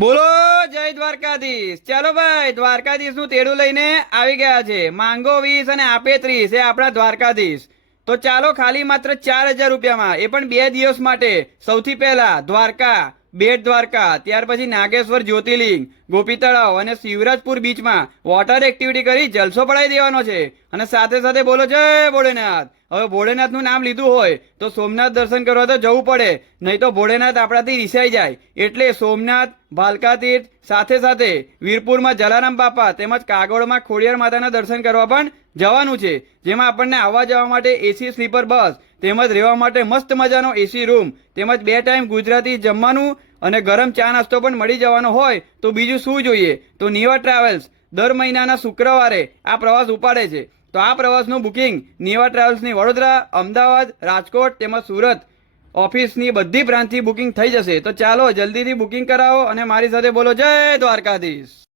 બોલો જય દ્વારકાધીશ। ચાલો ભાઈ, દ્વારકાધીશ નું તેડું લઈને આવી ગયા છે। માંગો 20 અને આપે 30 એ આપણા દ્વારકાધીશ। તો ચાલો ખાલી માત્ર 4,000 રૂપિયામાં, એ પણ 2 દિવસ માટે। સૌથી પહેલા દ્વારકા, બેટ દ્વારકા, ત્યાર પછી નાગેશ્વર જ્યોતિર્લિંગ, ગોપી તળાવ અને શિવરાજપુર બીચમાં વોટર એક્ટિવિટી કરી જલસો પડાવી દેવાનો છે। અને સાથે સાથે બોલો જય ભોળેનાથ। હવે ભોળેનાથ નું નામ લીધું હોય તો સોમનાથ દર્શન કરવા તો જવું પડે, નહીં તો ભોળેનાથ આપણાથી રિસાઈ જાય। એટલે સોમનાથ, ભાલકા તીર્થ, સાથે સાથે વીરપુરમાં જલારામ બાપા તેમજ કાગોળમાં ખોડિયાર માતાના દર્શન કરવા પણ જવાનું છે। જેમાં આપણને આવવા જવા માટે એસી સ્લીપર બસ તેમજ રહેવા માટે મસ્ત મજાનો એસી રૂમ તેમજ 2 ટાઈમ ગુજરાતી જમવાનું અને ગરમ ચા નાસ્તો પણ મળી જવાનો હોય તો બીજું શું જોઈએ। તો નિવા ટ્રાવેલ્સ દર મહિનાના શુક્રવારે આ પ્રવાસ ઉપાડે છે। તો આ પ્રવાસનું બુકિંગ નિવા ટ્રાવેલ્સની વડોદરા, અમદાવાદ, રાજકોટ તેમજ સુરત ઓફિસની બધી બ્રાન્ચથી બુકિંગ થઈ જશે। તો ચાલો જલ્દીથી બુકિંગ કરાવો અને મારી સાથે બોલો જય દ્વારકાધીશ।